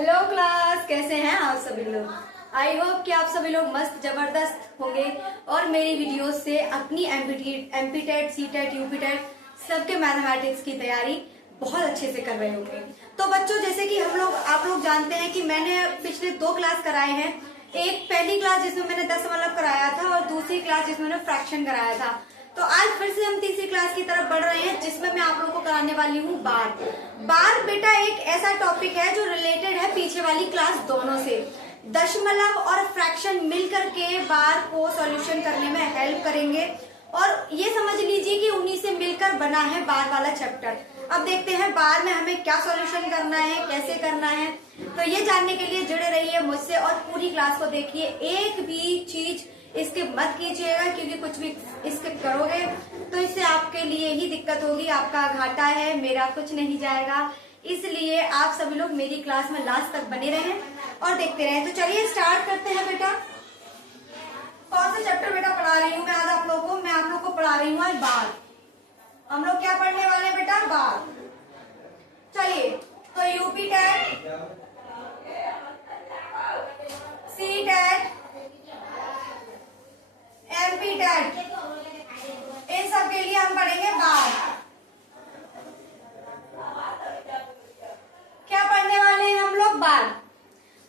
Hello class, कैसे हैं आप सभी लोग। आई होप कि आप सभी लोग मस्त जबरदस्त होंगे और मेरी वीडियोस से अपनी एमपीटेट, सीटेट, यूपीटेट सबके मैथमेटिक्स की तैयारी बहुत अच्छे से कर रहे होंगे। तो बच्चों, जैसे कि आप लोग जानते हैं कि मैंने पिछले 2 क्लास कराए हैं। एक पहली क्लास जिसमें मैंने दशमलव कराया था और दूसरी क्लास जिसमें मैंने फ्रैक्शन कराया था। तो आज फिर से हम तीसरी क्लास की तरफ बढ़ रहे हैं, जिसमें मैं आप लोगों को कराने वाली हूँ बार। बार बेटा एक ऐसा टॉपिक है जो रिलेटेड है पीछे वाली क्लास दोनों से। दशमलव और फ्रैक्शन मिलकर के बार को सॉल्यूशन करने में हेल्प करेंगे और ये समझ लीजिए कि उन्हीं से मिलकर बना है बार वाला चैप्टर। अब देखते हैं बार में हमें क्या सॉल्यूशन करना है, कैसे करना है। तो ये जानने के लिए जुड़े रहिए मुझसे और पूरी क्लास को देखिए। एक भी चीज इसके मत कीजिएगा, क्योंकि कुछ भी इसके करोगे तो इससे आपके लिए ही दिक्कत होगी, आपका घाटा है, मेरा कुछ नहीं जाएगा। इसलिए आप सभी लोग मेरी क्लास में लास्ट तक बने रहें और देखते रहें। तो चलिए स्टार्ट करते हैं बेटा। कौन सा चैप्टर बेटा पढ़ा रही हूँ मैं आज आप लोगों को? मैं आप लोगों को पढ़ा रही हूँ आज बार। हम लोग क्या पढ़ने वाले हैं बेटा? बार। चलिए, तो यूपी टैट, सी टैट, एमपी टैट, इन सब के लिए हम पढ़ेंगे बार। क्या पढ़ने वाले हैं हम लोग? बार।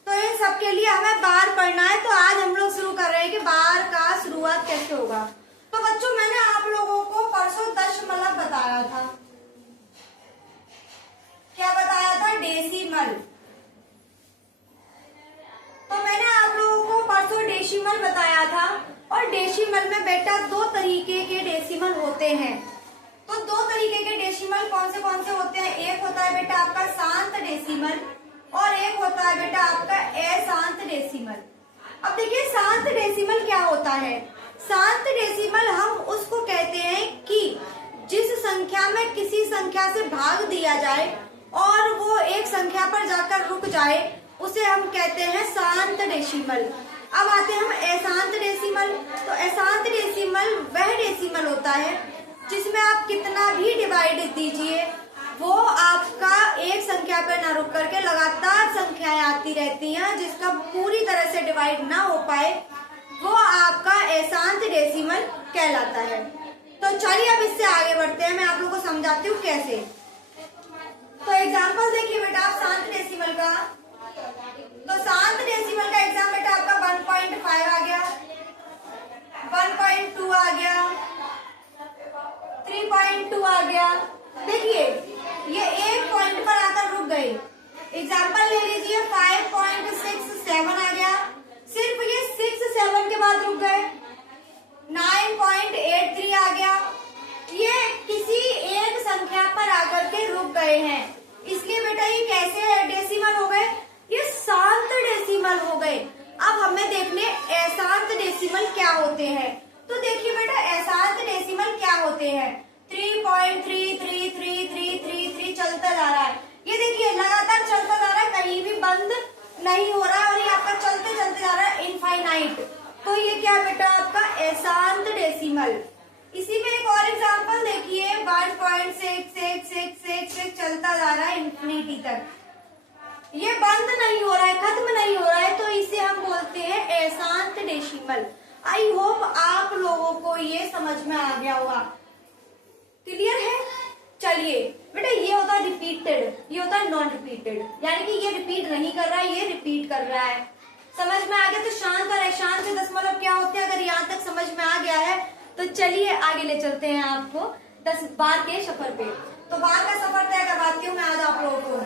तो इन सब के लिए हमें बार पढ़ना है। तो आज हम लोग शुरू कर रहे हैं कि बार का शुरुआत कैसे होगा। तो बच्चों, मैंने आप लोगों को परसों दशमलव बताया था। क्या बताया था? डेसिमल। तो मैंने आप लोगों को परसों डेसिमल बताया था और डेसिमल में बेटा 2 तरीके के डेसिमल होते हैं। तो 2 तरीके के डेसिमल कौन से होते हैं? एक होता है बेटा आपका शांत डेसिमल और एक होता है बेटा आपका अशांत डेसिमल। अब देखिए, शांत डेसिमल क्या होता है? शांत डेसिमल हम उसको कहते हैं कि जिस संख्या में किसी संख्या से भाग दिया जाए और वो एक संख्या पर जाकर रुक जाए, उसे हम कहते हैं शांत डेसिमल। अब आते हैं हम अशांत डेसिमल। तो अशांत डेसिमल वह डेसिमल होता है जिसमें आप कितना भी डिवाइड दीजिए, वो आपका एक संख्या पर ना रुक करके लगातार संख्याएं आती रहती हैं, जिसका पूरी तरह से डिवाइड ना हो पाए, वो आपका अशांत डेसिमल कहलाता है। तो चलिए अब इससे आगे बढ़ते हैं, मैं आप लोगों को समझाती हूँ कैसे। तो एग्जांपल देखिए बेटा आप शांत डेसिमल का। तो शांत डेसिमल का एग्जाम बेटा आपका 1.5 आ गया, 1.2 आ गया, 3.2 आ गया। देखिए ये एक पॉइंट पर आकर रुक गए। एग्जाम्पल ले लीजिए 5.67 आ गया, सिर्फ ये 6, 7 के बाद रुक गए। 9.83 आ गया, ये किसी एक संख्या पर आकर के रुक गए हैं। इसलिए बेटा ये कैसे डेसिमल हो गए? ये शांत डेसिमल हो गए। अब हमें देखने अशांत डेसिमल क्या होते हैं। तो देखिए बेटा अशांत डेसिमल क्या होते हैं। 3.33333 चलता जा रहा है। ये देखिए लगातार चलता जा रहा है, कहीं भी बंद नहीं हो रहा है और ये आपका चलते चलते जा रहा है इनफाइनाइट। तो ये क्या है बेटा आपका अशांत डेसिमल। इसी में एक और एग्जांपल देखिए 1.6666 चलता जा रहा है इंफिनिटी तक। ये बंद नहीं हो रहा है, खत्म नहीं हो रहा है, तो इसे हम बोलते हैं अशांत डेसिमल। आई होप आप लोगों को ये समझ में आ गया होगा। क्लियर है? चलिए बेटा, ये होता है रिपीटेड, ये होता है नॉन रिपीटेड, यानी कि ये रिपीट नहीं कर रहा है, ये रिपीट कर रहा है। समझ में आ गया? तो शांत और अशांत से दशमलव क्या होते हैं, अगर यहाँ तक समझ में आ गया है तो चलिए आगे ले चलते हैं आपको 10 बार के सफर पे। तो बार का सफर तय करवाती हूँ मैं आज आप लोगों को।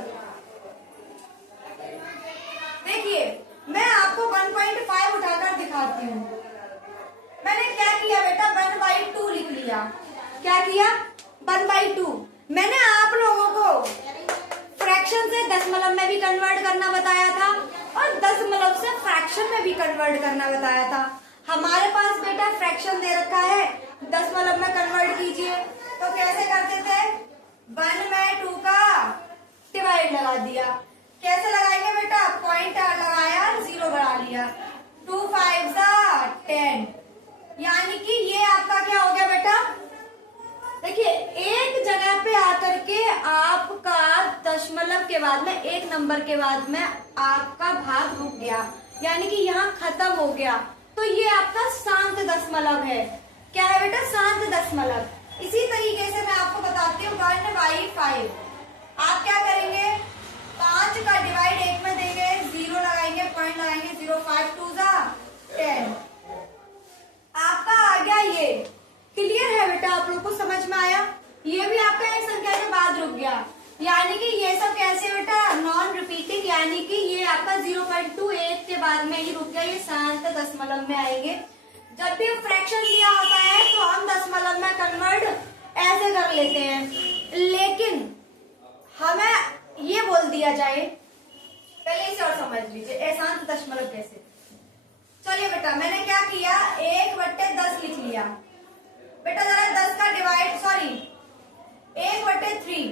देखिए मैं आपको 1.5 उठाकर दिखाती हूँ। मैंने क्या किया बेटा? 1/2 लिख लिया। क्या किया? 1/2। मैंने आप लोगों को फ्रैक्शन से दशमलव में भी कन्वर्ट करना बताया था और दशमलव से फ्रैक्शन में भी कन्वर्ट करना बताया था। हमारे पास बेटा फ्रैक्शन दे रखा है, दशमलव में कन्वर्ट कीजिए। तो कैसे करते थे? 1 में 2 का डिवाइड लगा दिया। कैसे लगाएंगे बेटा? पॉइंट लगाया, 0 बढ़ा लिया। 2 5 10, यानी कि ये आपका क्या हो गया बेटा? देखिए एक जगह पे आकर के आपका दशमलव के बाद में एक नंबर के बाद में आपका भाग रुक गया, यानी कि यहाँ खत्म हो गया, तो ये आपका शांत दशमलव है। क्या है बेटा? शांत दशमलव। इसी तरीके से मैं आपको बताती हूँ 1/5। आप क्या करेंगे? 5 का डिवाइड 1 में देंगे, 0 लगाएंगे, पॉइंट लगाएंगे, 0 5 2 10। आपका आ गया ये। क्लियर है बेटा? आप लोग को समझ में आया? ये भी आपका एक संख्या के बाद रुक गया, यानी कि ये सब कैसे बेटा? नॉन रिपीटिंग, यानी कि ये आपका 0.28 के बाद में ही रुक गया, ये शांत दशमलव में आएंगे। जब भी फ्रैक्शन दिया होता है तो हम दशमलव में कन्वर्ट ऐसे कर लेते हैं, लेकिन हमें ये बोल दिया जाए, पहले इसे और समझ लीजिए अशांत दशमलव कैसे। चलिए बेटा, मैंने क्या किया? 1/10 लिख लिया। बेटा जरा 10 का डिवाइड, सॉरी 1/3।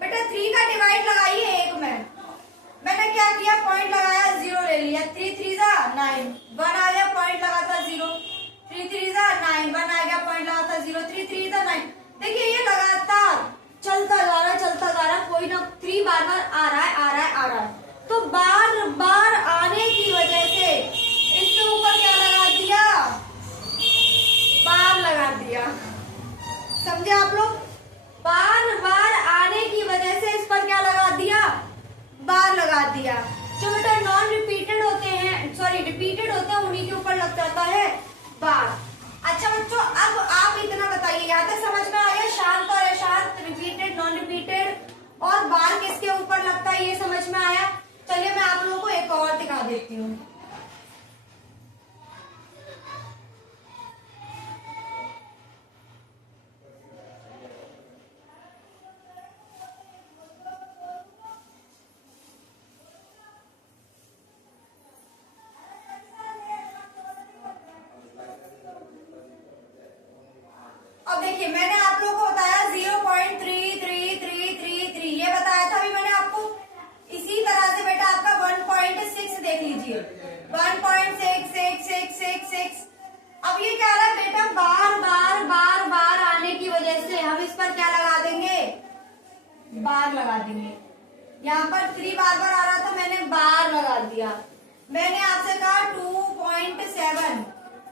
बेटा 3 का डिवाइड लगाइए 1 में। मैंने क्या किया? पॉइंट लगाया, 0 ले लिया, 3 3 9, 1 आ गया, पॉइंट लगाता 0, 3 3 9, 1 आ गया, पॉइंट लगाता 0, 3 3 9। देखिए ये लगातार चलता जा रहा, कोई ना 3 बार बार आ रहा है। तो बार बार आने की वजह से इसके ऊपर क्या लगा दिया? बार लगा दिया। समझे आप लोग? बार बार आने की वजह से इस पर क्या लगा दिया? बार लगा दिया। जो बेटा नॉन रिपीटेड होते हैं, सॉरी रिपीटेड होते हैं, उन्हीं के ऊपर लग जाता है बार। अच्छा बच्चों, अब आप इतना बताइए, यहाँ तक समझ में आया? शांत और अशांत, रिपीटेड, नॉन रिपीटेड और बार किसके ऊपर लगता है, ये समझ में आया? चलिए मैं आप लोगों को एक और दिखा देती हूँ। अब देखिए मैंने आप लोगों को बताया 0.3333 ये बताया था अभी मैंने आपको। इसी तरह से बेटा आपका 1.6 देख लीजिए, 1.666666। अब ये क्या रहा बेटा? बार बार बार बार आने की वजह से हम इस पर क्या लगा देंगे? बार लगा देंगे। यहाँ पर 3 बार बार आ रहा था, मैंने बार लगा दिया। मैंने आपसे कहा 2.7,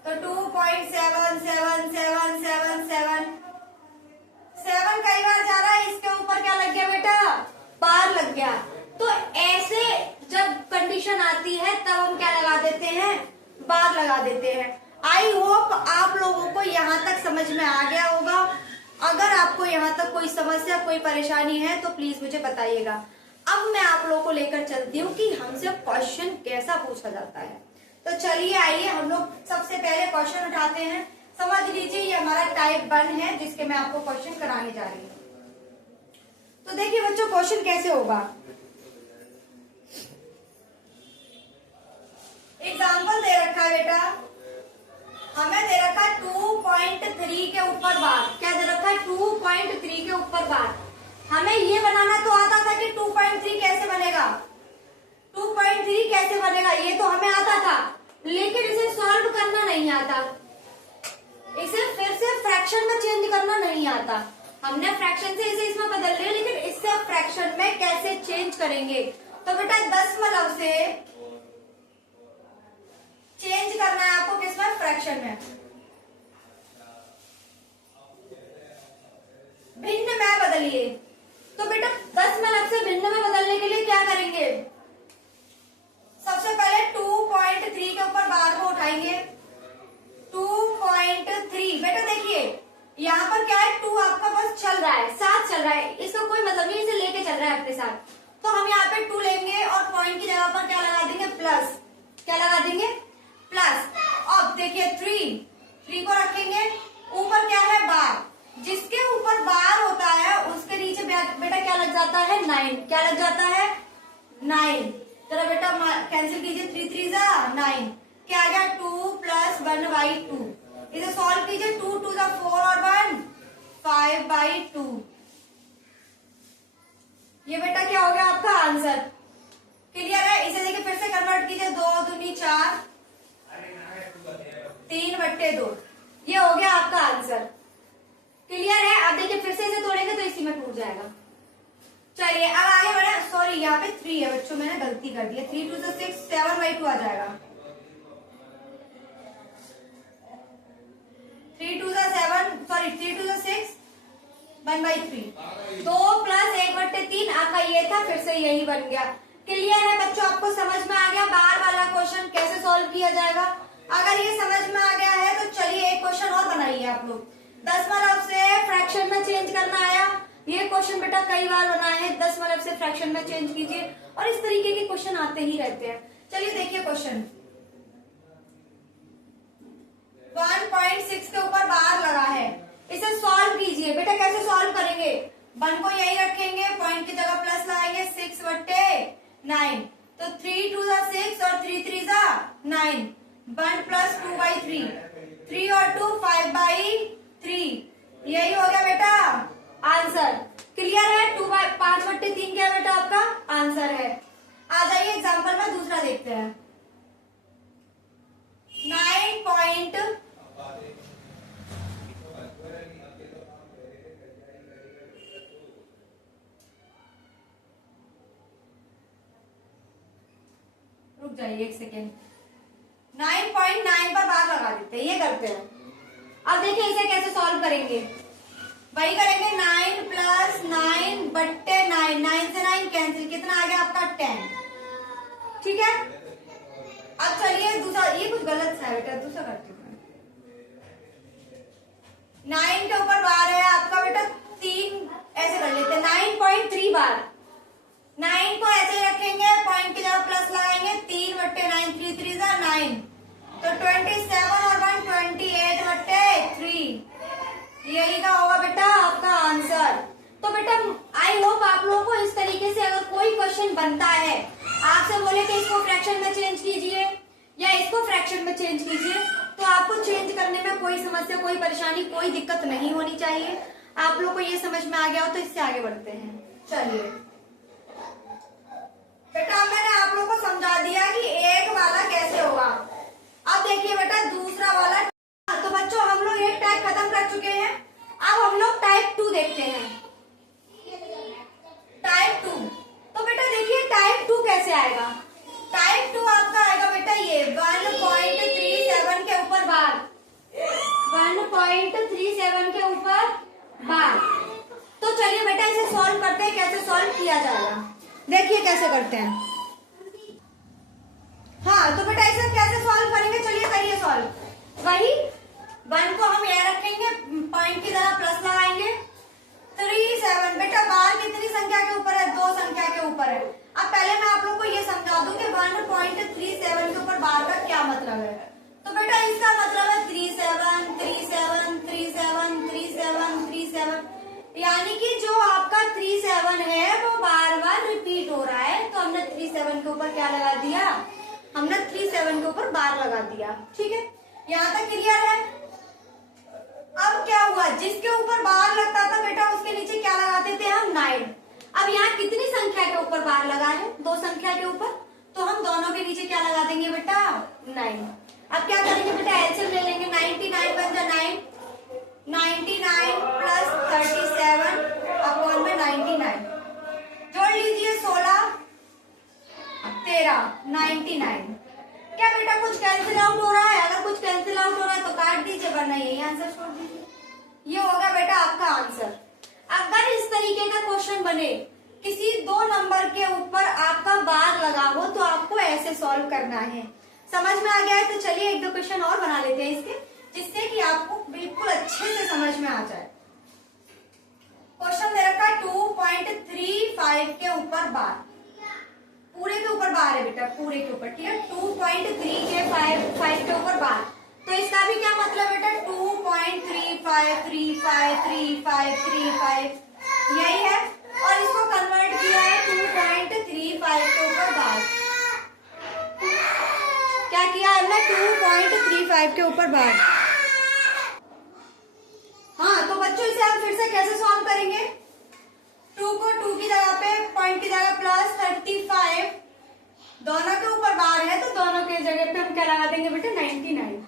तो 2.777777 7 कई बार जा रहा है, इसके ऊपर क्या लग गया बेटा? बार लग गया। तो ऐसे जब कंडीशन आती है तब हम क्या लगा देते हैं? बार लगा देते हैं। आई होप आप लोगों को यहाँ तक समझ में आ गया होगा। अगर आपको यहाँ तक कोई समस्या, कोई परेशानी है तो प्लीज मुझे बताइएगा। अब मैं आप लोगों को लेकर चलती हूँ कि हमसे क्वेश्चन कैसा पूछा जाता है। तो चलिए आइए हम लोग सबसे पहले क्वेश्चन उठाते हैं। समझ लीजिए ये हमारा टाइप 1 है जिसके मैं आपको क्वेश्चन कराने जा रही हूँ। तो देखिए बच्चों क्वेश्चन कैसे होगा। एग्जाम्पल दे रखा है बेटा, हमें दे रखा है 2.3 के ऊपर बार। क्या दे रखा है? 2.3 के ऊपर बार। हमें ये बनाना तो आता था कि 2.3 कैसे बनेगा, 2.3 कैसे बनेगा, ये तो हमें आता था, लेकिन इसे सॉल्व करना नहीं आता, इसे फिर से फ्रैक्शन में चेंज करना नहीं आता। हमने फ्रैक्शन से इसे इसमें बदल लिया, लेकिन इससे फ्रैक्शन में कैसे चेंज करेंगे? तो बेटा दशमलव से चेंज करना है आपको, किसमें? फ्रैक्शन में। भिन्न में बदलिए। तो बेटा दशमलव से भिन्न में बदलने के लिए क्या करेंगे? सबसे पहले 2.3 के ऊपर बार को उठाएंगे। 2.3 बेटा देखिए यहाँ पर क्या है? 2 आपका बस चल रहा है, साथ चल रहा है, इसका कोई मतलब नहीं, इसे लेके चल रहा है अपने साथ। तो हम यहाँ पे 2 लेंगे और पॉइंट की जगह पर क्या लगा देंगे? प्लस। क्या लगा देंगे? प्लस। अब देखिए 3 को रखेंगे, ऊपर क्या है? बार। जिसके ऊपर बार होता है उसके नीचे बेटा क्या लग जाता है? 9। क्या लग जाता है? 9। जरा बेटा कैंसिल कीजिए, 3 3 9। क्या आ गया? 2 + 1/2। इसे सॉल्व कीजिए, 2 2 4 और 1 5/2। ये बेटा क्या हो गया आपका आंसर? क्लियर है? इसे देखिए फिर से कन्वर्ट कीजिए, 2 दूनी 4, 3/2। ये हो गया आपका आंसर। क्लियर है? अब देखिए फिर से इसे तोड़ेंगे तो इसी में टूट जाएगा। चलिए अब आगे बढ़े। सॉरी यहाँ पे 3 है बच्चों, मैंने गलती कर दी है। 3 2 6 7/2 आ जाएगा। 3 2 7 सॉरी 3 2 6 1/3। 2 + 1/3 आपका ये था, फिर से यही बन गया। क्लियर है बच्चों? आपको समझ में आ गया बार वाला क्वेश्चन कैसे सॉल्व किया जाएगा? अगर ये समझ में आ गया है तो चलिए एक क्वेश्चन और बनाइए आप लोग। 10वां लफ्ज से फ्रैक्शन में चेंज करना आया। ये क्वेश्चन बेटा कई बार बनाए हैं। 10वां लफ्ज से फ्रैक्शन में चेंज कीजिए, और इस तरीके के क्वेश्चन आते ही रहते हैं। चलिए देखिए क्वेश्चन 1.6 के ऊपर बार लगा है, इसे सॉल्व कीजिए। बेटा कैसे सॉल्व करेंगे? 1 को यही रखेंगे, पॉइंट की जगह प्लस लगाएंगे। 6/9 तो 3 2 6 और 3 3 9। 1 + 2/3, 3 और 2 5/3। यही हो गया बेटा आंसर। क्लियर है? 5/3 क्या है बेटा आपका आंसर है। आ जाइए एग्जाम्पल में दूसरा देखते हैं। 9 पॉइंट रुक जाइए एक सेकेंड। 9.9 पर बार लगा देते हैं, ये करते हैं। अब देखिए इसे कैसे सॉल्व करेंगे? वही करेंगे 9 + 9/9। 9 से 9 कैंसिल, कितना आ गया आपका 10। ठीक है? अब चलिए दूसरा, ये कुछ गलत सा है बेटा, दूसरा करते हैं। 9 के ऊपर बार है आपका बेटा 3, ऐसे कर लेते हैं 9.3 बार। 9 को ऐसे रखेंगे, पॉइंट की जगह प्लस लगाएंगे। 3/9, 3 3 9 तो 27 और 1 28/3। यही का होगा बेटा आपका आंसर। तो बेटा आई होप आप लोगों को इस तरीके से अगर कोई क्वेश्चन बनता है, आपसे बोले कि इसको फ्रैक्शन में चेंज कीजिए या इसको फ्रैक्शन में चेंज कीजिए, तो आपको चेंज करने में कोई समस्या, कोई परेशानी, कोई दिक्कत नहीं होनी चाहिए। आप लोग को ये समझ में आ गया हो तो इससे आगे बढ़ते हैं। चलिए बेटा मैंने आप लोगों को समझा दिया कि एक वाला कैसे होगा। अब देखिए बेटा दूसरा वाला। तो बच्चों हम लोग एक टाइप खत्म कर चुके हैं, अब हम लोग टाइप 2 देखते हैं। टाइप 2, तो बेटा देखिए टाइप 2 कैसे आएगा? टाइप 2 आपका आएगा बेटा ये 1.37 के ऊपर बार। 1.37 के ऊपर बार। तो चलिए बेटा इसे सॉल्व करते हैं, कैसे सॉल्व किया जाएगा देखिए कैसे करते हैं। हाँ तो बेटा इसे कैसे सॉल्व करेंगे? चलिए करिए सॉल्व। वही 1 को हम यहाँ रखेंगे, पॉइंट की तरह प्लस लगाएंगे। 3 7 बेटा बार कितनी संख्या के ऊपर है? 2 संख्या के ऊपर है। अब पहले मैं आप लोग को ये समझा दूं कि 1.37 के ऊपर बार का क्या मतलब है। तो बेटा इसका मतलब है 3 7 3 7 3 7 3 7 3 7, यानी कि जो आपका 3 7 है वो बार बार रिपीट हो रहा है। तो हमने 3 7 के ऊपर क्या लगा दिया? हमने 3 7 के ऊपर बार लगा दिया। ठीक है, यहाँ तक क्लियर है? अब क्या हुआ, जिसके ऊपर बार लगता था बेटा उसके नीचे क्या लगाते थे हम? 9। अब यहाँ कितनी संख्या के ऊपर बार लगा है? 2 संख्या के ऊपर, तो हम दोनों के नीचे क्या लगा देंगे बेटा? 9। अब क्या करेंगे बेटा? एलसीएम ले लेंगे। 99 बन जा 9, 99 + 37/99 जोड़ लीजिए 16 13 99। क्या बेटा कुछ कैंसिल आउट हो रहा है? अगर कुछ कैंसिल आउट हो रहा है तो काट दीजिए, वरना यही आंसर छोड़ दीजिए। ये होगा बेटा आपका आंसर। अगर इस तरीके का क्वेश्चन बने, किसी 2 नंबर के ऊपर आपका बार लगा हो, तो आपको ऐसे सॉल्व करना है। समझ में आ गया है? तो चलिए 1-2 क्वेश्चन और बना लेते हैं इसके, जिससे कि आपको बिल्कुल अच्छे से समझ में आ जाए। क्वेश्चन दे रखा है 2.35 के ऊपर बार, पूरे के ऊपर बार है बेटा, पूरे के ऊपर। ठीक है, 2.35 के ऊपर बार। तो इसका भी क्या मतलब बेटा? 2.35 यही है, और इसको कन्वर्ट किया है 2.35 के ऊपर बार। क्या किया हमने? 2.35 के ऊपर बार। हाँ तो बच्चों इसे हम फिर से कैसे सॉल्व करेंगे? 2 को 2 की जगह पे, पॉइंट की जगह प्लस 35, दोनों के ऊपर बार है तो दोनों के जगह पे हम क्या लगा देंगे बेटा? 99।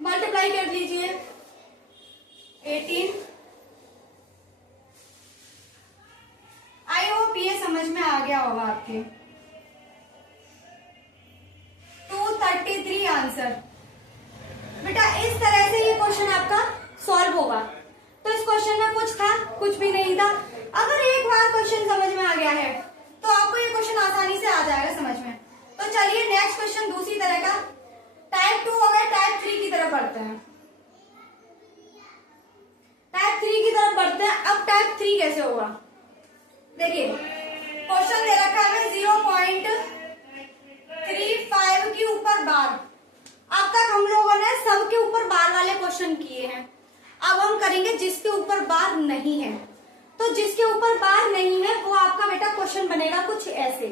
मल्टीप्लाई कर दीजिए, 18। आई होप ये समझ में आ गया होगा आपके। 233 आंसर। बेटा इस तरह से ये क्वेश्चन आपका सॉल्व होगा। तो इस क्वेश्चन में कुछ था, कुछ भी नहीं था। अगर एक बार क्वेश्चन समझ में आ गया है तो आपको ये क्वेश्चन आसानी से आ जाएगा समझ में। तो चलिए नेक्स्ट क्वेश्चन दूसरी तरह का, टाइप 2 हो गया, टाइप 3 की तरफ बढ़ते हैं। टाइप 3 की तरफ बढ़ते हैं। अब टाइप 3 कैसे होगा, देखिए क्वेश्चन दे रखा है 0.35 के ऊपर बार। अब तक हम लोगों ने सबके ऊपर बार वाले क्वेश्चन किए हैं। अब हम करेंगे जिसके ऊपर बार नहीं है। तो जिसके ऊपर बार नहीं है वो आपका बेटा क्वेश्चन बनेगा कुछ ऐसे।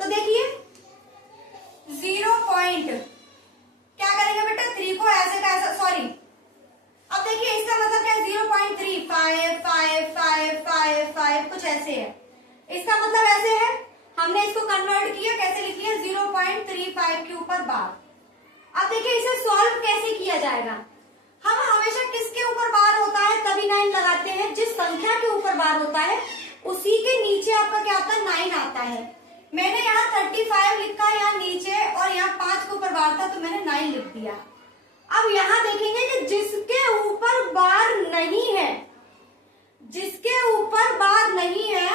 तो देखिए 0 पॉइंट क्या करेंगे बेटा, 3 को ऐसे का ऐसा, सॉरी अब देखिए इसका मतलब क्या है, 0.35 कुछ ऐसे है। इसका मतलब ऐसे है, हमने इसको कन्वर्ट किया, कैसे लिख लिया 0.35 के ऊपर बार। अब देखिए इसे सॉल्व कैसे किया जाएगा। हम हमेशा किसके ऊपर बार होता है तभी 9 लगाते हैं, जिस संख्या के ऊपर बार होता है उसी के नीचे आपका क्या आता है 9 आता है। मैंने यहाँ 35 लिखा है यहाँ नीचे और यहाँ 5 के ऊपर बार था तो मैंने 9 लिख दिया। अब यहाँ देखेंगे कि जिसके ऊपर बार नहीं है, जिसके ऊपर बार नहीं है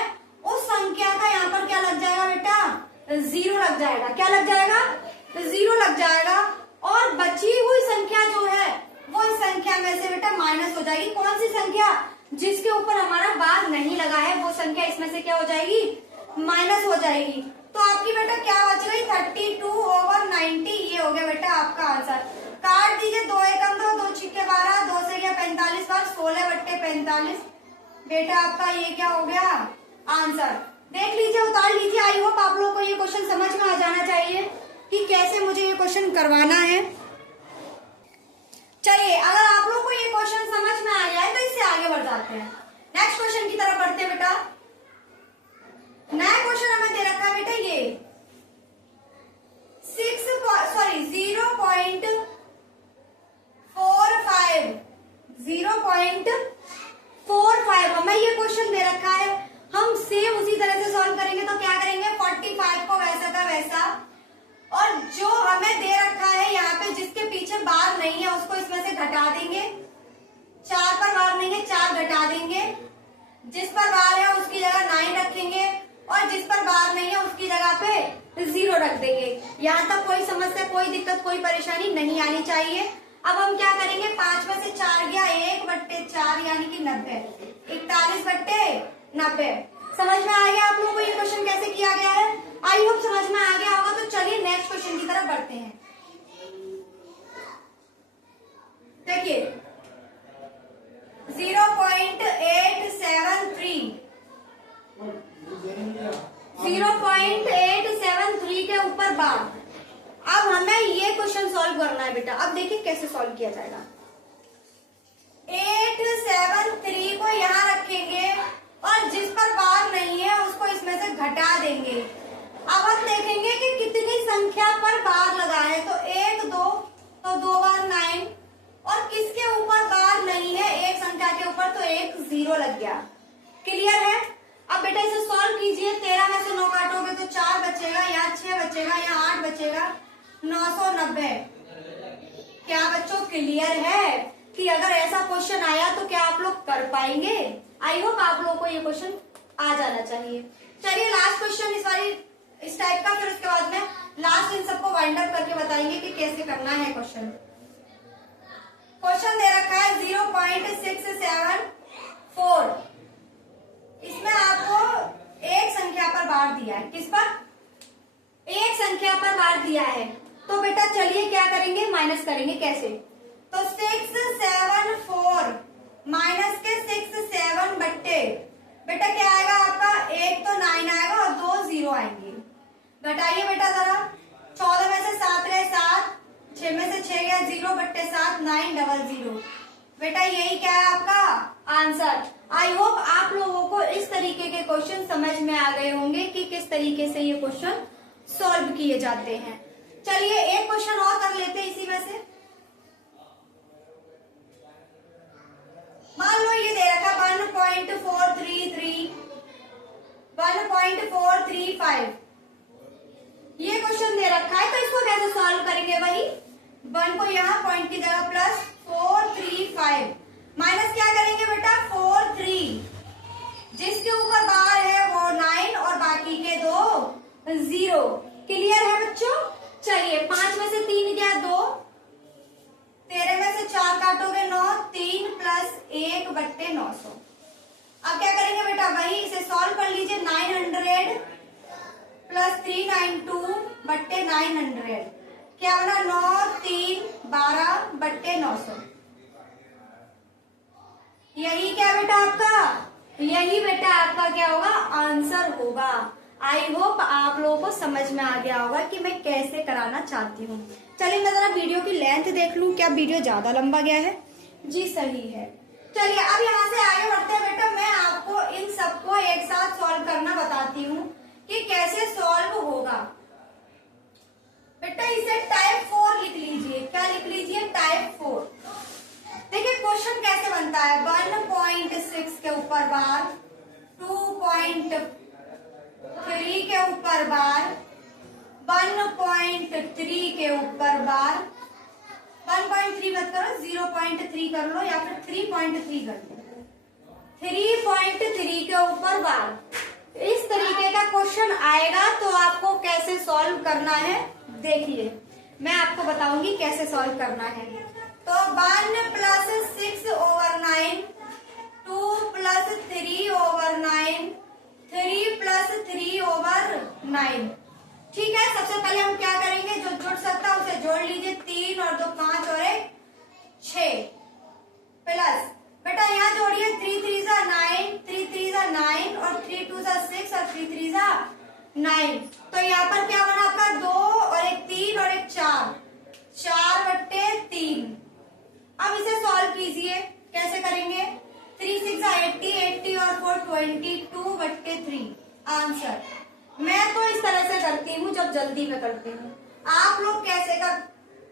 उस संख्या का यहाँ पर क्या लग जाएगा बेटा, 0 लग जाएगा। क्या लग जाएगा, 0 लग जाएगा। और बची हुई संख्या जो है वो इस संख्या में से बेटा माइनस हो जाएगी। कौन सी संख्या, जिसके ऊपर हमारा बार नहीं लगा है वो संख्या इसमें से क्या हो जाएगी, माइनस हो जाएगी। तो आपकी बेटा क्या बच गई 32/90। ये हो गया बेटा आपका आंसर। काट दीजिए, 2 एकम 2, 2 छिक्के 12, 2 से गया 45 बार, 16/45। बेटा आपका ये क्या हो गया आंसर। देख लीजिए, उतार लीजिए। आई होप आप लोगों को ये क्वेश्चन समझ में आ जाना चाहिए कि कैसे मुझे ये क्वेश्चन करवाना है। चलिए अगर आप लोगों को ये क्वेश्चन समझ में आ गया है तो इससे आगे बढ़ जाते हैं, नेक्स्ट क्वेश्चन की तरफ बढ़ते हैं। बेटा नया क्वेश्चन हमें दे रखा है बेटा ये 0.45 हमें ये क्वेश्चन दे रखा है। हम सेम उसी तरह से सॉल्व करेंगे। तो क्या करेंगे 45 को वैसा का वैसा, और जो हमें दे रखा है यहाँ पे जिसके पीछे बार नहीं है उसको इसमें से घटा देंगे। 4 पर बार नहीं है 4 घटा देंगे, जिस पर बार है उसकी जगह 9 रखेंगे और जिस पर बार नहीं है उसकी जगह पे 0 रख देंगे। यहाँ तक कोई समस्या, कोई दिक्कत, कोई परेशानी नहीं आनी चाहिए। अब हम क्या करेंगे, 5 में से 4 गया 1/4 यानी कि 90, 41/90। समझ में आ गया आप लोगों को ये क्वेश्चन कैसे किया गया है? आई होप समझ में आ गया होगा। तो चलिए नेक्स्ट क्वेश्चन की तरफ बढ़ते हैं। देखिए 0.873 के ऊपर बार। अब हमें ये क्वेश्चन सॉल्व करना है बेटा। अब देखिए कैसे सॉल्व किया जाएगा। 873 को यहाँ रखेंगे और जिस पर बार नहीं है उसको इसमें से घटा देंगे। अब हम देखेंगे कि कितनी संख्या पर बार लगा है। तो 1 2, तो 2 बार 9, और किसके ऊपर बार नहीं है, एक संख्या के ऊपर, तो 1 0 लग गया। क्लियर है? अब बेटा इसे सॉल्व कीजिए। 13 में से 9 काटोगे तो 4 बचेगा, यहाँ 6 बचेगा, यहाँ 8 बचेगा, 990। क्या बच्चों क्लियर है कि अगर ऐसा क्वेश्चन आया तो क्या आप लोग कर पाएंगे? आई होप आप लोगों को ये क्वेश्चन आ जाना चाहिए। चलिए लास्ट क्वेश्चन इस टाइप का, फिर उसके बाद में लास्ट इन सबको वाइंड अप करके बताएंगे कि कैसे करना है क्वेश्चन। क्वेश्चन दे रखा है 0.674। इसमें आपको एक संख्या पर बार दिया है। किस पर? एक संख्या पर बार दिया है। तो बेटा चलिए क्या करेंगे, माइनस करेंगे। कैसे? तो 674 माइनस के 67 बट्टे बेटा क्या आएगा आपका, 1 तो 9 आएगा और 2 0 आएंगे। घटाइए बेटा जरा। 14 में से 7 रहे 7, 6 में से 6 गया 0/7, 900। बेटा यही क्या है आपका आंसर। आई होप आप लोगों को इस तरीके के क्वेश्चन समझ में आ गए होंगे कि किस तरीके से ये क्वेश्चन सॉल्व किए जाते हैं। चलिए एक क्वेश्चन और कर लेते हैं इसी में से। मान लो ये दे रखा 1.433 1.435 ये क्वेश्चन दे रखा है, तो इसको कैसे सॉल्व करेंगे? वही 1 को यहाँ पॉइंट की जगह प्लस 435 माइनस क्या करेंगे बेटा 43, जिसके ऊपर बार है वो 9 और बाकी के दो 0। क्लियर है बच्चों? चलिए 5 में से 3 गया 2, 13 में से 4 काटोगे 9, 3 प्लस 1/900। अब क्या करेंगे बेटा? वही इसे सॉल्व कर लीजिए। 900 प्लस 392/900 क्या बना? 9 3 12/900। यही क्या बेटा आपका? यही बेटा आपका क्या होगा? आंसर होगा। आई होप आप लोगों को समझ में आ गया होगा कि मैं कैसे कराना चाहती हूँ। चलिए मैं जरा वीडियो की लेंथ देख लूं, क्या वीडियो ज्यादा लंबा गया है? जी सही है। चलिए अब यहाँ से आगे बढ़ते हैं बेटा। मैं आपको इन सबको एक साथ सॉल्व करना बताती हूँ कि कैसे सॉल्व होगा। बेटा इसे टाइप 4 लिख लीजिए। क्या लिख लीजिए? टाइप 4। देखिए क्वेश्चन कैसे बनता है। 1.6 के ऊपर बार, 2.3 के ऊपर बार, 1.3 के ऊपर बार, 1.3 मत करो 0.3 कर लो या फिर 3.3 कर लो। 3.3 के ऊपर बार। इस तरीके का क्वेश्चन आएगा तो आपको कैसे सॉल्व करना है देखिए, मैं आपको बताऊंगी कैसे सॉल्व करना है। तो 1 प्लस 6/9, 2 प्लस 3/9, 3 प्लस 3/9। ठीक है, सबसे पहले हम क्या करेंगे? जो जुड़ सकता है उसे जोड़ लीजिए। 3 और 2 5 और 1 6 प्लस बेटा यहाँ जोड़िए 3 3 जा 9, 3 3 जा 9 और 3 2 जा 6 और 3 3 जा 9। तो यहाँ पर क्या बना आपका? 2 और 1 3 और 1 4, 4/3। अब इसे सॉल्व कीजिए। कैसे करेंगे? 3 6 जा 80, 80 और 4 22/3 आंसर। मैं तो इस तरह से करती हूँ जब जल्दी में करती हूँ। आप लोग कैसे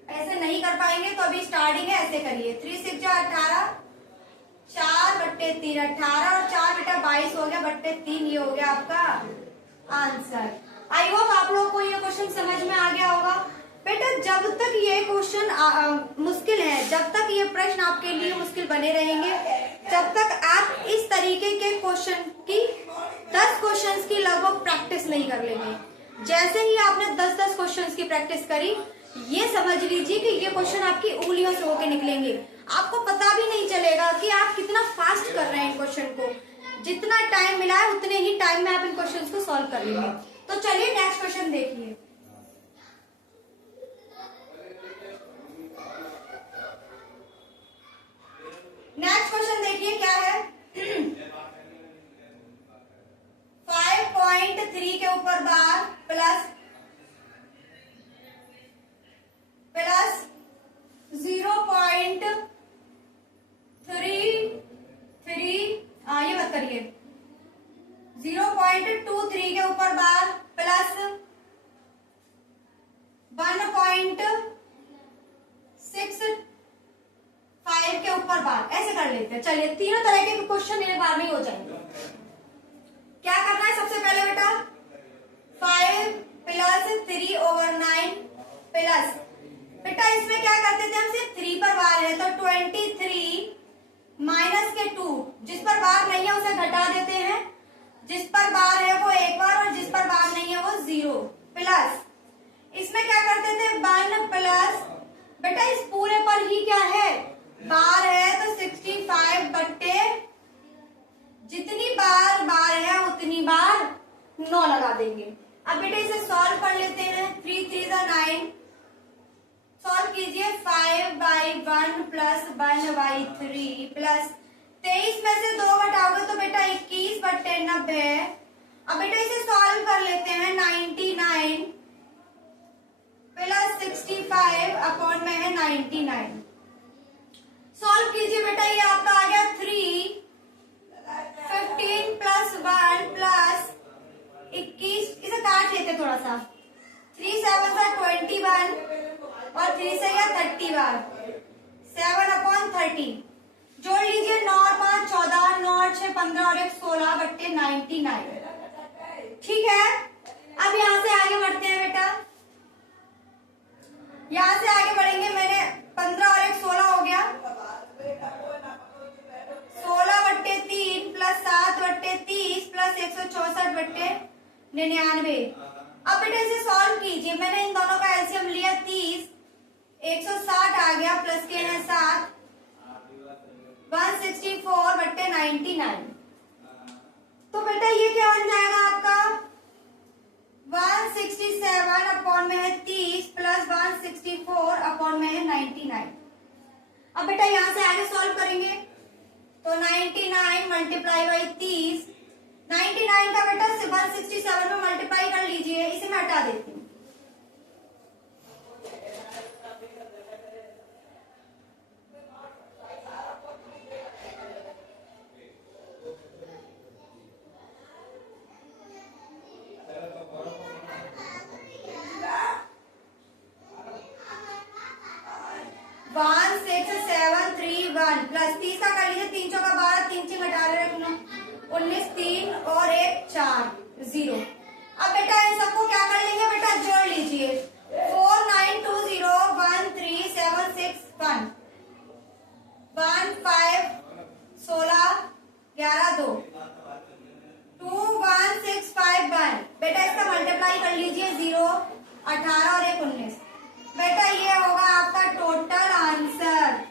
ऐसे नहीं कर पाएंगे तो अभी स्टार्टिंग है, ऐसे करिए। 3 6 जा 18, 4/3 18 और 4 बेटा 22 हो गया /3। ये हो गया आपका आंसर। आई होप आप लोगों को ये क्वेश्चन समझ में आ गया होगा। बेटा जब तक ये क्वेश्चन मुश्किल है, जब तक ये प्रश्न आपके लिए मुश्किल बने रहेंगे, जब तक आप इस तरीके के क्वेश्चन की 10 क्वेश्चंस की लगभग प्रैक्टिस नहीं कर लेंगे। जैसे ही आपने 10-10 क्वेश्चंस की प्रैक्टिस करी, ये समझ लीजिए कि ये क्वेश्चन आपकी उंगलियों से होके निकलेंगे। आपको पता भी नहीं चलेगा कि आप कितना फास्ट कर रहे हैं इन क्वेश्चन को। जितना टाइम मिला है उतने ही टाइम में आप इन क्वेश्चंस को सॉल्व कर लेंगे। तो चलिए नेक्स्ट क्वेश्चन देखिए। नेक्स्ट क्वेश्चन देखिए क्या है। 5.3 के ऊपर बार प्लस 0.33 ये मत करिए। 0.23 के ऊपर बार प्लस 1.65 के ऊपर बार, ऐसे कर लेते हैं। चलिए तीनों तरह के क्वेश्चन एक बार में हो जाएंगे। क्या करना है? सबसे पहले बेटा 5 प्लस 3/9 प्लस बेटा इसमें क्या करते थे हम? सिर्फ 3 पर बार है तो 23 माइनस के 2, जिस पर बार नहीं है उसे घटा देते हैं, जिस पर बार है वो 1 बार और जिस पर बार नहीं है वो 0 प्लस इसमें क्या करते थे? 1 प्लस बेटा इस पूरे पर ही क्या है? बार है तो 65 जितनी बार है उतनी बार 9 लगा देंगे। अब बेटा इसे सॉल्व कर लेते हैं। 3 3 9 सॉल्व कीजिए। 5/1 प्लस 1/3 प्लस 23 में से 2 घटाओगे तो बेटा 21/90 है। अब बेटा इसे सॉल्व कर लेते हैं। 99 प्लस 65 अपॉन में है 99। सॉल्व कीजिए बेटा, ये आपका आ गया 3 15 प्लस 1 प्लस 21। इसे काट लेते थोड़ा सा। 3 7 21 और 3 से 30 बार 7/30 जोड़ लीजिए 9 और 5 14, 9 और 6 15 और 1 16 बट्टे 99। ठीक है, अब यहाँ से आगे बढ़ते हैं बेटा। यहाँ से आगे बढ़ेंगे, मैंने 15 और 1 16 हो गया, 16 बट्टे 3 प्लस 7 बट्टे 30 प्लस 164 बट्टे 99। अब बेटा इसे सॉल्व कीजिए। मैंने इन दोनों का एलसीएम लिया 30, 160 आ गया, प्लस के हैं 7, 164 बट्टे 99। तो बेटा ये क्या बन जाएगा आपका 167 अपॉन में है 30 प्लस 164 अपॉन में है 99। अब बेटा यहाँ से आगे सॉल्व करेंगे तो 99 मल्टीप्लाई बाई 30, 99 का बेटा 167 में मल्टीप्लाई कर लीजिए, इसे मैं हटा देती हूँ। प्लस 30 का कर लीजिए, 3 चौका 12, 3 6 घटा रहे 19, 3 और 1 4 0। अब बेटा इन सबको क्या कर लेंगे बेटा, जोड़ लीजिए 49201376 1 5 16 11 2 21651। बेटा इसका मल्टीप्लाई कर लीजिए 0 18 और 1 19। बेटा ये होगा आपका टोटल आंसर।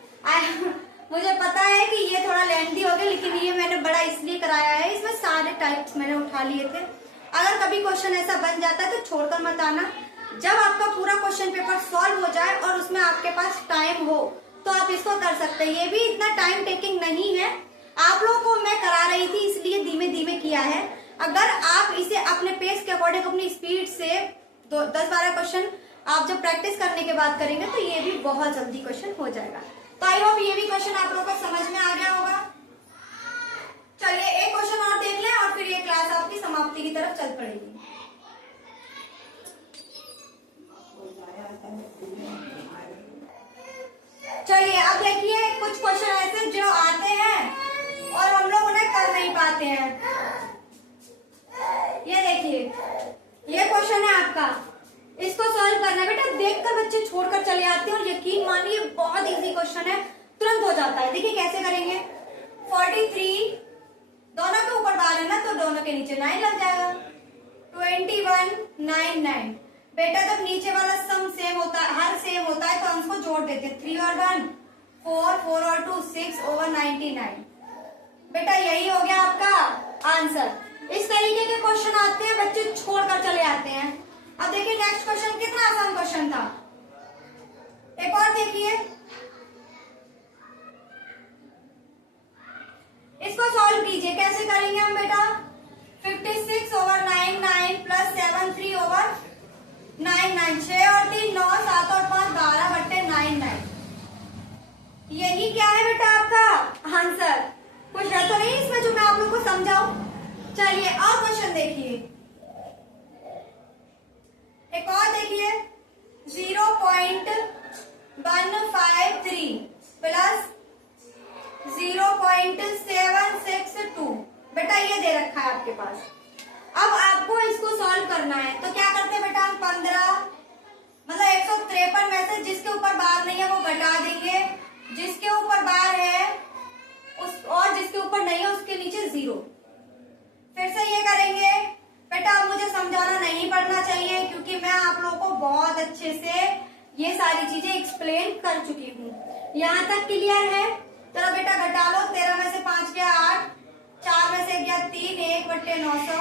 मुझे पता है कि ये थोड़ा लेंथी हो गया, लेकिन ये मैंने बड़ा इसलिए कराया है, इसमें सारे टाइप्स मैंने उठा लिए थे। अगर कभी क्वेश्चन ऐसा बन जाता है तो छोड़कर मत आना। जब आपका पूरा क्वेश्चन पेपर सॉल्व हो जाए और उसमें आपके पास टाइम हो तो आप इसको कर सकते हैं। ये भी इतना टाइम टेकिंग नहीं है, आप लोगों को मैं करा रही थी इसलिए धीमे धीमे किया है। अगर आप इसे अपने पेस के अकॉर्डिंग अपनी स्पीड से 10-12 क्वेश्चन आप जब प्रैक्टिस करने के बाद करेंगे तो ये भी बहुत जल्दी क्वेश्चन हो जाएगा। तो आई होप ये भी क्वेश्चन आप लोगों को समझ में आ गया होगा। चलिए एक क्वेश्चन और देख लें और फिर ये क्लास आपकी समाप्ति की तरफ चल पड़ेगी। चलिए अब देखिए कुछ क्वेश्चन ऐसे जो आते हैं और हम लोग उन्हें कर नहीं पाते हैं। ये देखिए ये क्वेश्चन है आपका, इसको सॉल्व करना है। बेटा देखकर बच्चे छोड़कर चले आते हैं और यकीन मानिए बहुत इजी क्वेश्चन है, तुरंत हो जाता है। देखिए कैसे करेंगे, 43 दोनों के ऊपर बार है ना तो दोनों के नीचे 9 लग जाएगा, 21 9 9। बेटा जब नीचे वाला सम सेम होता है, हर सेम होता है तो हम उसको जोड़ देते हैं, 3 और 1 4, 4 और 2 6 ओवर 99। बेटा यही हो गया आपका आंसर। इस तरीके के क्वेश्चन आते हैं, बच्चे छोड़कर चले आते हैं। अब देखिए नेक्स्ट क्वेश्चन कितना आसान क्वेश्चन था, एक और देखिए। इसको सॉल्व कीजिए, कैसे करेंगे हम बेटा, 56 ओवर 99 प्लस 73 ओवर 99, 6 और 3 9, 7 और 5 12 बट्टे 99। यही क्या है बेटा आपका आंसर। कुछ है तो नहीं इसमें जो मैं आप लोग को समझाऊं। चलिए और क्वेश्चन देखिए, एक और देखिए 0.153 प्लस 0.762। बेटा ये दे रखा है आपके पास। अब आपको इसको सॉल्व करना है तो क्या करते हैं बेटा, हम 15 मतलब 153 में से जिसके ऊपर बार नहीं है वो घटा देंगे, जिसके ऊपर बार है उस और जिसके ऊपर नहीं है उसके नीचे 0। फिर से ये करेंगे। बेटा अब मुझे समझाना नहीं पड़ना चाहिए क्योंकि मैं आप लोगों को बहुत अच्छे से ये सारी चीजें एक्सप्लेन कर चुकी हूँ। यहाँ तक क्लियर है। चलो बेटा घटा लो, 13 में से 5 गया 8, 4 में से गया 3, 1 बट्टे 900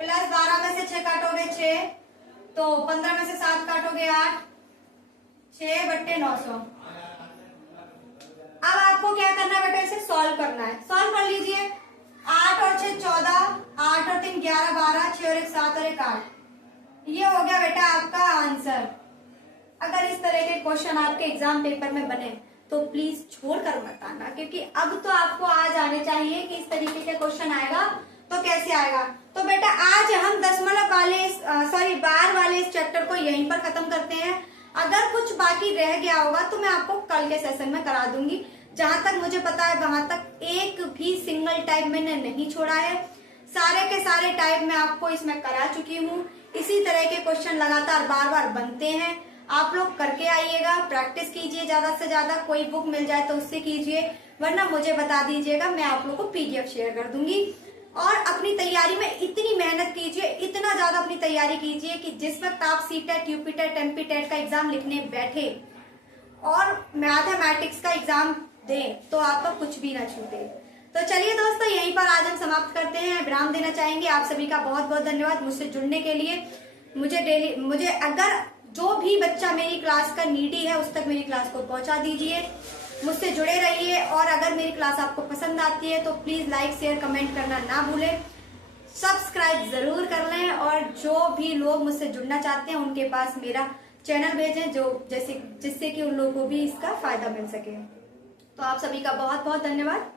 प्लस 12 में से 6 काटोगे 6, तो 15 में से 7 काटोगे 8, 6 बट्टे 900। अब आपको क्या करना है बेटा, इसे सॉल्व करना है। सॉल्व कर लीजिए, 8 और 6 14, 8 और 3 11 12, 6 और 1 7 और 1 8। ये हो गया बेटा आपका आंसर। अगर इस तरह के क्वेश्चन आपके एग्जाम पेपर में बने तो प्लीज छोड़कर मत आना, क्योंकि अब तो आपको आज आने चाहिए कि इस तरीके के क्वेश्चन आएगा तो कैसे आएगा। तो बेटा आज हम दशमलव वाले बार वाले इस चैप्टर को यहीं पर खत्म करते हैं। अगर कुछ बाकी रह गया होगा तो मैं आपको कल के सेशन में करा दूंगी। जहां तक मुझे पता है वहां तक एक भी सिंगल टाइप मैंने नहीं छोड़ा है। सारे के सारे टाइप मैं आपको इसमें करा चुकी हूँ। इसी तरह के क्वेश्चन लगातार बार बार बनते हैं। आप लोग करके आइएगा, प्रैक्टिस कीजिए ज्यादा से ज्यादा। कोई बुक मिल जाए तो उससे कीजिए, वरना मुझे बता दीजिएगा, मैं आप लोगों को पीडीएफ शेयर कर दूंगी। और अपनी तैयारी में इतनी मेहनत कीजिए, इतना ज्यादा अपनी तैयारी कीजिए कि जिस वक्त आप सीटेट, यूपीटेट, एमपीटेट का एग्जाम लिखने बैठे और मैथमेटिक्स का एग्जाम दें तो आपका कुछ भी ना छूटे। तो चलिए दोस्तों, यहीं पर आज हम समाप्त करते हैं। विराम देना चाहेंगे। आप सभी का बहुत बहुत धन्यवाद मुझसे जुड़ने के लिए। मुझे अगर जो भी बच्चा मेरी क्लास का नीडी है उस तक मेरी क्लास को पहुंचा दीजिए। मुझसे जुड़े रहिए, और अगर मेरी क्लास आपको पसंद आती है तो प्लीज लाइक, शेयर, कमेंट करना ना भूलें। सब्सक्राइब जरूर कर लें, और जो भी लोग मुझसे जुड़ना चाहते हैं उनके पास मेरा चैनल भेजें, जिससे कि उन लोगों को भी इसका फायदा मिल सके। तो आप सभी का बहुत बहुत धन्यवाद।